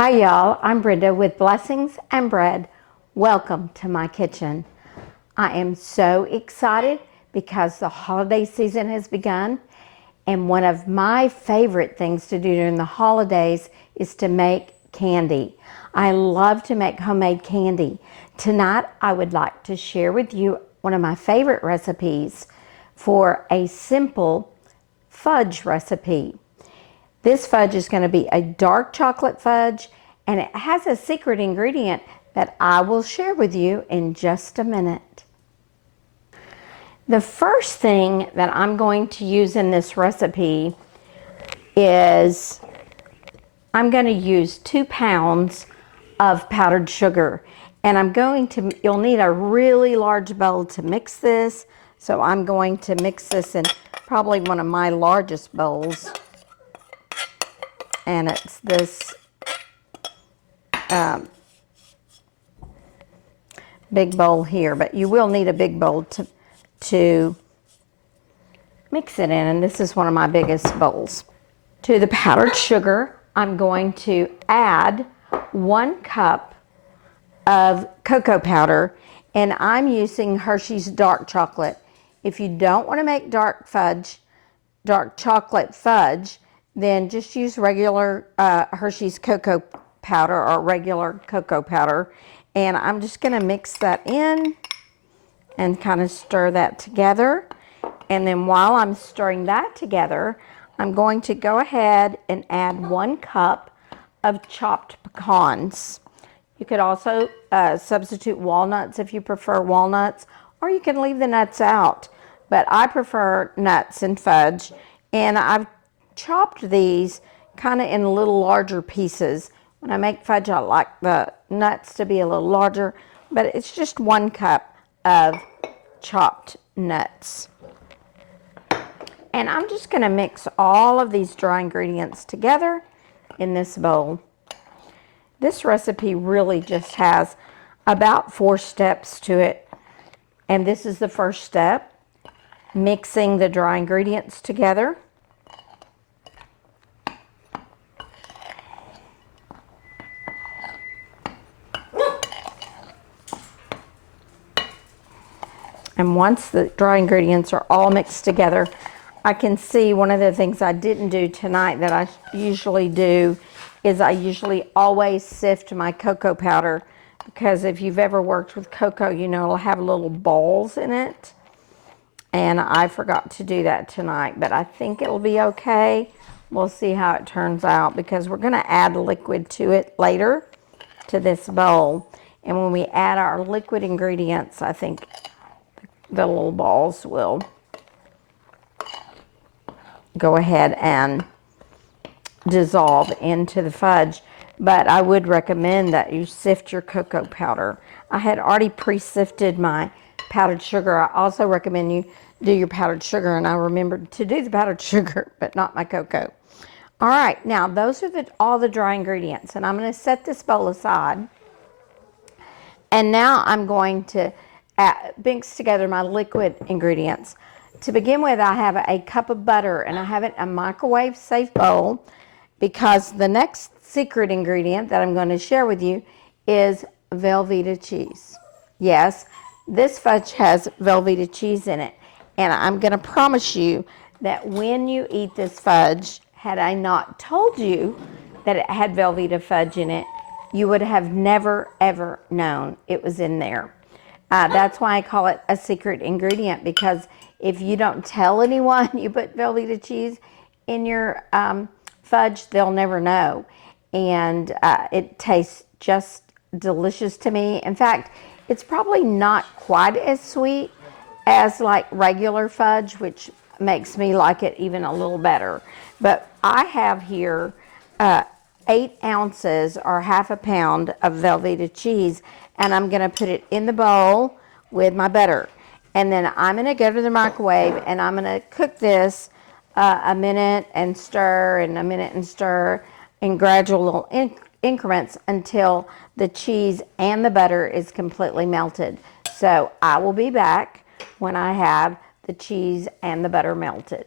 Hi y'all, I'm Brenda with Blessings and Bread. Welcome to my kitchen. I am so excited because the holiday season has begun, and one of my favorite things to do during the holidays is to make candy. I love to make homemade candy. Tonight I would like to share with you one of my favorite recipes for a simple fudge recipe. This fudge is going to be a dark chocolate fudge, and it has a secret ingredient that I will share with you in just a minute. The first thing that I'm going to use in this recipe is I'm going to use 2 pounds of powdered sugar. And you'll need a really large bowl to mix this. So I'm going to mix this in probably one of my largest bowls. And it's this big bowl here, but you will need a big bowl to mix it in, and this is one of my biggest bowls. To the powdered sugar, I'm going to add 1 cup of cocoa powder, and I'm using Hershey's dark chocolate. If you don't want to make dark chocolate fudge, then just use regular Hershey's cocoa powder or regular cocoa powder. And I'm just going to mix that in and kind of stir that together. And then while I'm stirring that together, I'm going to go ahead and add 1 cup of chopped pecans. You could also substitute walnuts if you prefer walnuts, or you can leave the nuts out. But I prefer nuts in fudge, and I've chopped these kind of in little larger pieces. When I make fudge, I like the nuts to be a little larger, but it's just 1 cup of chopped nuts. And I'm just going to mix all of these dry ingredients together in this bowl. This recipe really just has about 4 steps to it. And this is the first step, mixing the dry ingredients together. And once the dry ingredients are all mixed together, I can see one of the things I didn't do tonight that I usually do is I usually always sift my cocoa powder, because if you've ever worked with cocoa, you know it'll have little balls in it. And I forgot to do that tonight, but I think it'll be okay. We'll see how it turns out, because we're going to add liquid to it later, to this bowl. And when we add our liquid ingredients, I think the little balls will go ahead and dissolve into the fudge. But I would recommend that you sift your cocoa powder. I had already pre-sifted my powdered sugar. I also recommend you do your powdered sugar, and I remembered to do the powdered sugar, but not my cocoa. All right, now those are all the dry ingredients, and I'm going to set this bowl aside. And now I'm going to mix together my liquid ingredients. To begin with, I have a cup of butter, and I have it in a microwave safe bowl, because the next secret ingredient that I'm going to share with you is Velveeta cheese. Yes, this fudge has Velveeta cheese in it, and I'm going to promise you that when you eat this fudge, had I not told you that it had Velveeta fudge in it, you would have never ever known it was in there. That's why I call it a secret ingredient, because if you don't tell anyone you put Velveeta cheese in your fudge, they'll never know. And it tastes just delicious to me. In fact, it's probably not quite as sweet as like regular fudge, which makes me like it even a little better. But I have here 8 ounces or half a pound of Velveeta cheese, and I'm going to put it in the bowl with my butter. And then I'm going to go to the microwave, and I'm going to cook this a minute and stir, and a minute and stir in gradual little increments until the cheese and the butter is completely melted. So I will be back when I have the cheese and the butter melted.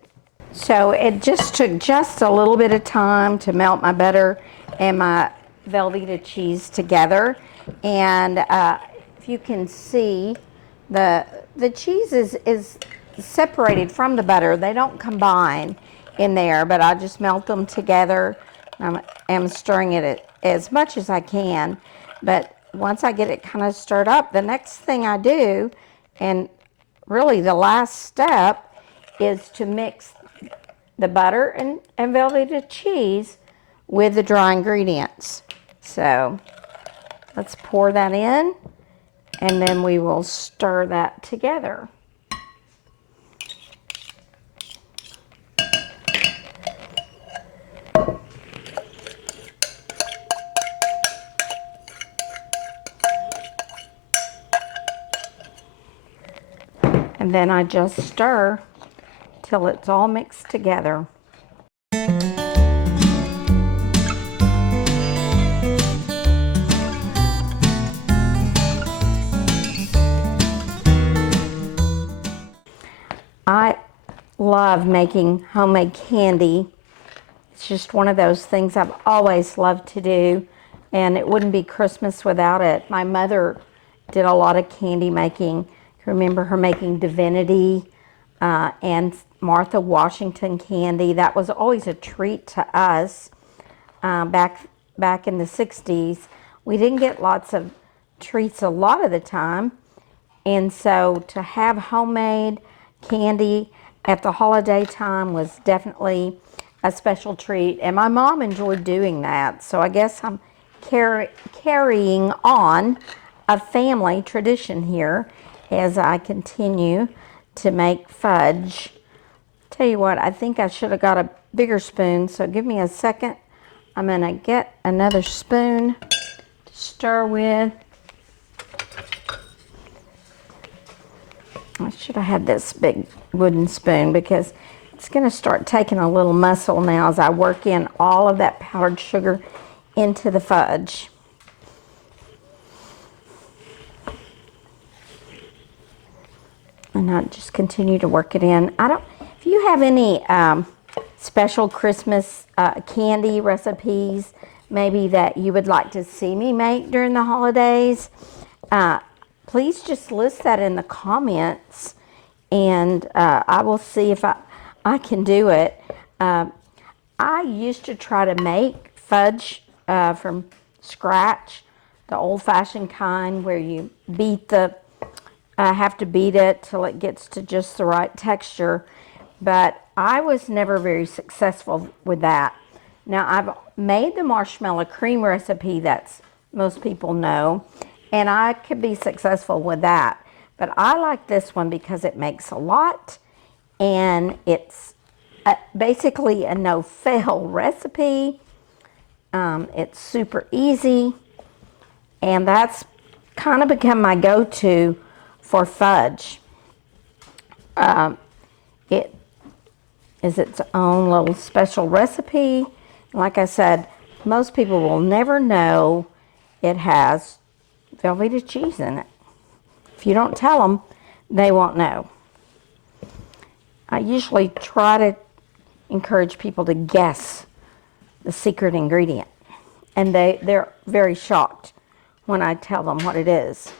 So it just took just a little bit of time to melt my butter and my Velveeta cheese together. And if you can see, the cheese is separated from the butter. They don't combine in there, but I just melt them together. I'm stirring it as much as I can. But once I get it kind of stirred up, the next thing I do, and really the last step, is to mix the butter and Velveeta cheese with the dry ingredients. So let's pour that in, and then we will stir that together. And then I just stir till it's all mixed together. I love making homemade candy. It's just one of those things I've always loved to do, and it wouldn't be Christmas without it. My mother did a lot of candy making. I remember her making Divinity and Martha Washington candy. That was always a treat to us back in the 60s. We didn't get lots of treats a lot of the time, and so to have homemade candy at the holiday time was definitely a special treat, and my mom enjoyed doing that. So I guess I'm carrying on a family tradition here as I continue to make fudge. Tell you what, I think I should have got a bigger spoon, so give me a second. I'm gonna get another spoon to stir with. I should have had this big wooden spoon because it's going to start taking a little muscle now as I work in all of that powdered sugar into the fudge. And I just continue to work it in. If you have any special Christmas candy recipes, maybe that you would like to see me make during the holidays, please just list that in the comments, and I will see if I can do it. I used to try to make fudge from scratch, the old-fashioned kind where you have to beat it till it gets to just the right texture, but I was never very successful with that. Now, I've made the marshmallow cream recipe that most people know, and I could be successful with that. But I like this one because it makes a lot, and it's basically a no-fail recipe. It's super easy, and that's kind of become my go-to for fudge. It is its own little special recipe. Like I said, most people will never know it has Velveeta cheese in it. If you don't tell them, they won't know. I usually try to encourage people to guess the secret ingredient, and they're very shocked when I tell them what it is.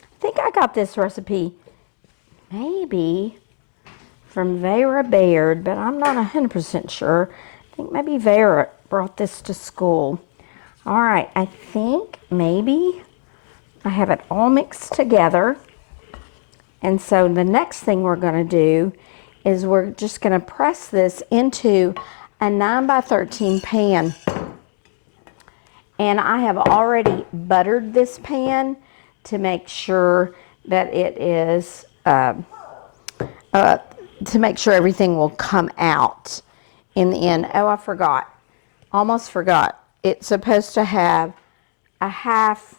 I think I got this recipe maybe from Vera Baird, but I'm not 100% sure. I think maybe Vera brought this to school. All right, I think maybe I have it all mixed together. And so the next thing we're going to do is we're just going to press this into a 9x13 pan. And I have already buttered this pan to make sure that it is, to make sure everything will come out in the end. Oh, I forgot. Almost forgot. It's supposed to have a half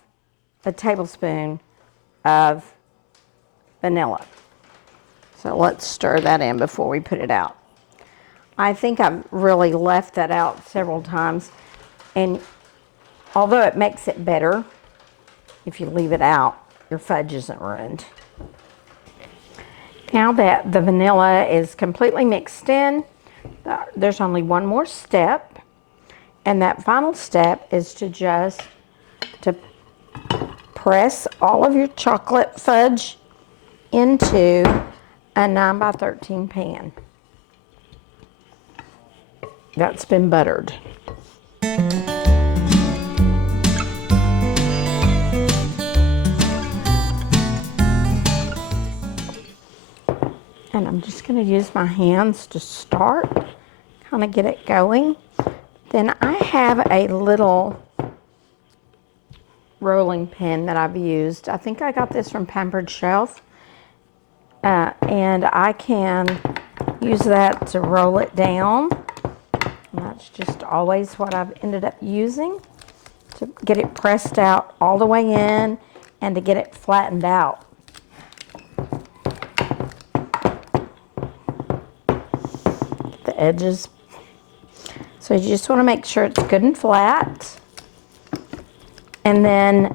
a tablespoon of vanilla. So let's stir that in before we put it out. I think I've really left that out several times, and although it makes it better, if you leave it out, your fudge isn't ruined. Now that the vanilla is completely mixed in, there's only one more step, And that final step is to press all of your chocolate fudge into a 9 by 13 pan that's been buttered. And I'm just going to use my hands to start, kind of get it going. Then I have a little rolling pin that I've used. I think I got this from Pampered Shelf. And I can use that to roll it down. And that's just always what I've ended up using to get it pressed out all the way in and to get it flattened out. The edges. So you just want to make sure it's good and flat. And then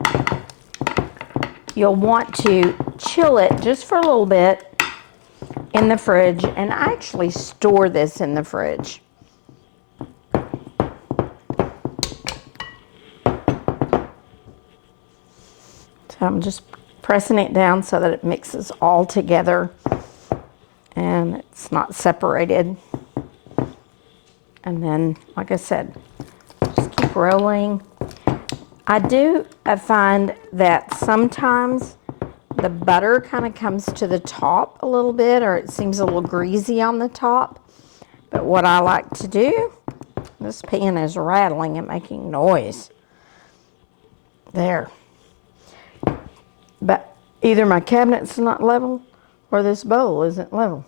you'll want to chill it just for a little bit in the fridge. And I actually store this in the fridge. So I'm just pressing it down so that it mixes all together and it's not separated. And then, like I said, just keep rolling. I find that sometimes the butter kind of comes to the top a little bit, or it seems a little greasy on the top. But what I like to do, this pan is rattling and making noise. There. But either my cabinet's not level or this bowl isn't level.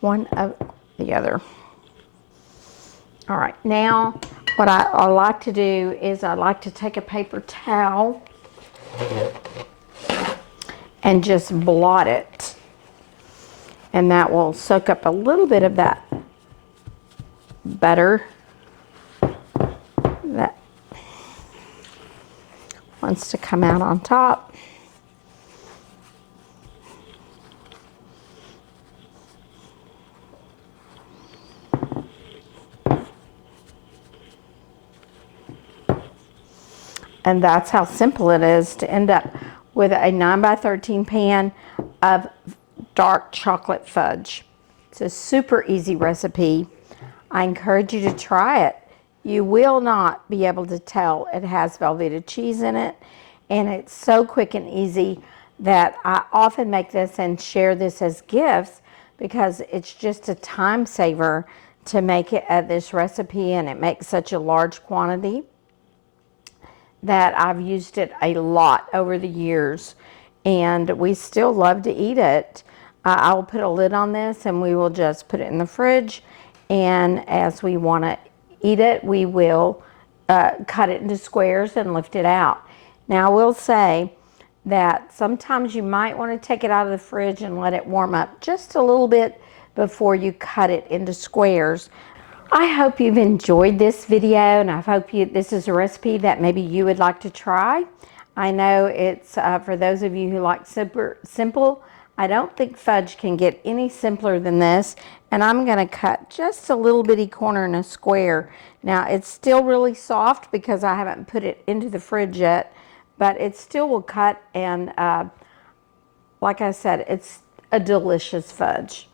One of the other. All right, now what I like to do is I like to take a paper towel and just blot it. And that will soak up a little bit of that butter that wants to come out on top. And that's how simple it is to end up with a 9 by 13 pan of dark chocolate fudge. It's a super easy recipe. I encourage you to try it. You will not be able to tell it has Velveeta cheese in it. And it's so quick and easy that I often make this and share this as gifts because it's just a time saver to make it this recipe, and it makes such a large quantity that I've used it a lot over the years, and we still love to eat it. I will put a lid on this and we will just put it in the fridge, and as we want to eat it, we will cut it into squares and lift it out. Now I will say that sometimes you might want to take it out of the fridge and let it warm up just a little bit before you cut it into squares. I hope you've enjoyed this video, and I hope this is a recipe that maybe you would like to try. I know it's for those of you who like super simple. I don't think fudge can get any simpler than this, and I'm going to cut just a little bitty corner in a square. Now it's still really soft because I haven't put it into the fridge yet, but it still will cut, and like I said, it's a delicious fudge.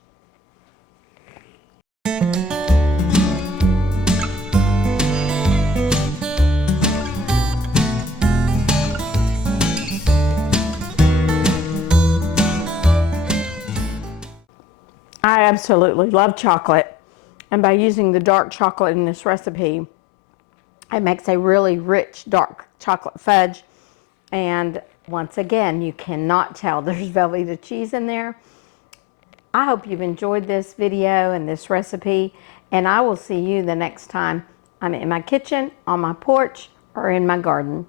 I absolutely love chocolate, and by using the dark chocolate in this recipe, it makes a really rich dark chocolate fudge. And once again, you cannot tell there's Velveeta cheese in there. I hope you've enjoyed this video and this recipe, and I will see you the next time I'm in my kitchen, on my porch, or in my garden.